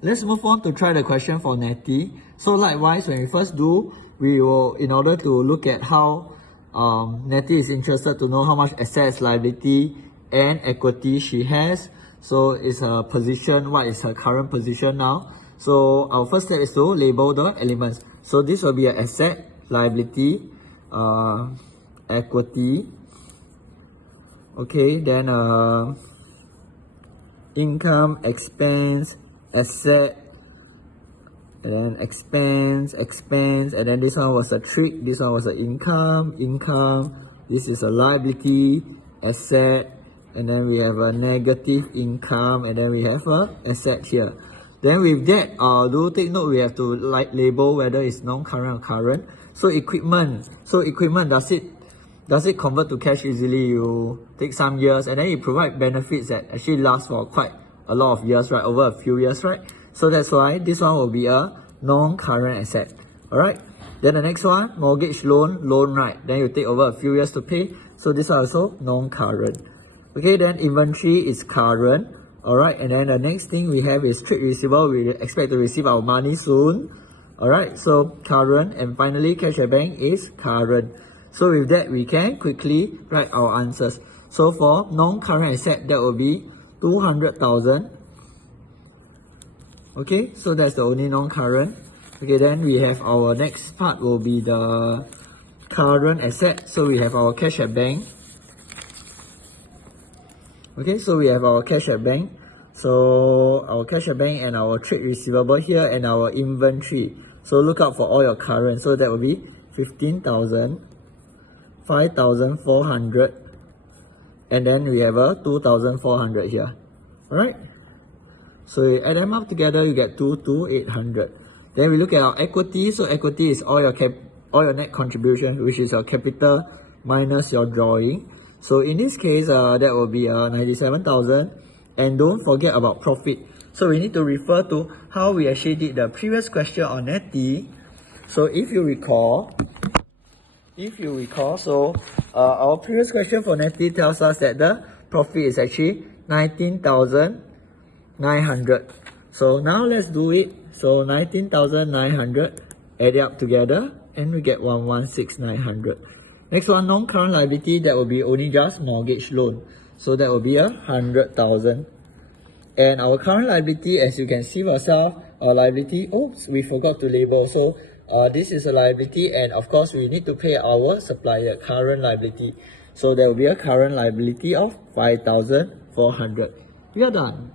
Let's move on to try the question for Nettie. So likewise, when we first do, we will, in order to look at how Nettie is interested to know how much assets, liability, and equity she has. So it's her position, what is her current position now. So our first step is to label the elements. So this will be an asset, liability, equity. Okay, then income, expense, asset, and then expense, and then this one was a trick, this one was an income, this is a liability, asset, and then we have a negative income, and then we have a asset here. Then with that, do take note, we have to label whether it's non-current or current. So equipment, does it convert to cash easily? You take some years, and then it provide benefits that actually last for quite a lot of years, right? Over a few years, right? So that's why this one will be a non-current asset. Alright. Then the next one, mortgage loan, right? Then you take over a few years to pay. So this one also non-current. Okay, then inventory is current. Alright, and then the next thing we have is trade receivable. We expect to receive our money soon. Alright, so current, and finally cash at bank is current. So with that, we can quickly write our answers. So for non-current asset, that will be 200,000. Okay, so that's the only non-current. Okay, then we have our next part will be the current asset. So we have our cash at bank. Okay, so we have our cash at bank. So our cash at bank and our trade receivable here and our inventory. So look out for all your current. So that will be 15,000, 5,400, and then we have a 2,400 here. Alright. So you add them up together, you get 2,800. Then we look at our equity. So equity is all your net contribution, which is your capital minus your drawing. So in this case, that will be 97,000. And don't forget about profit. So we need to refer to how we actually did the previous question on Nettie. So if you recall, so our previous question for Nettie tells us that the profit is actually 19,900. So now let's do it. So 19,900, add it up together, and we get 116,900. Next one, non-current liability, that will be only just mortgage loan. So that will be 100,000. And our current liability, as you can see for yourself, our liability, oops, we forgot to label. So this is a liability, and of course we need to pay our supplier, current liability. So there will be a current liability of 5,400. We are done.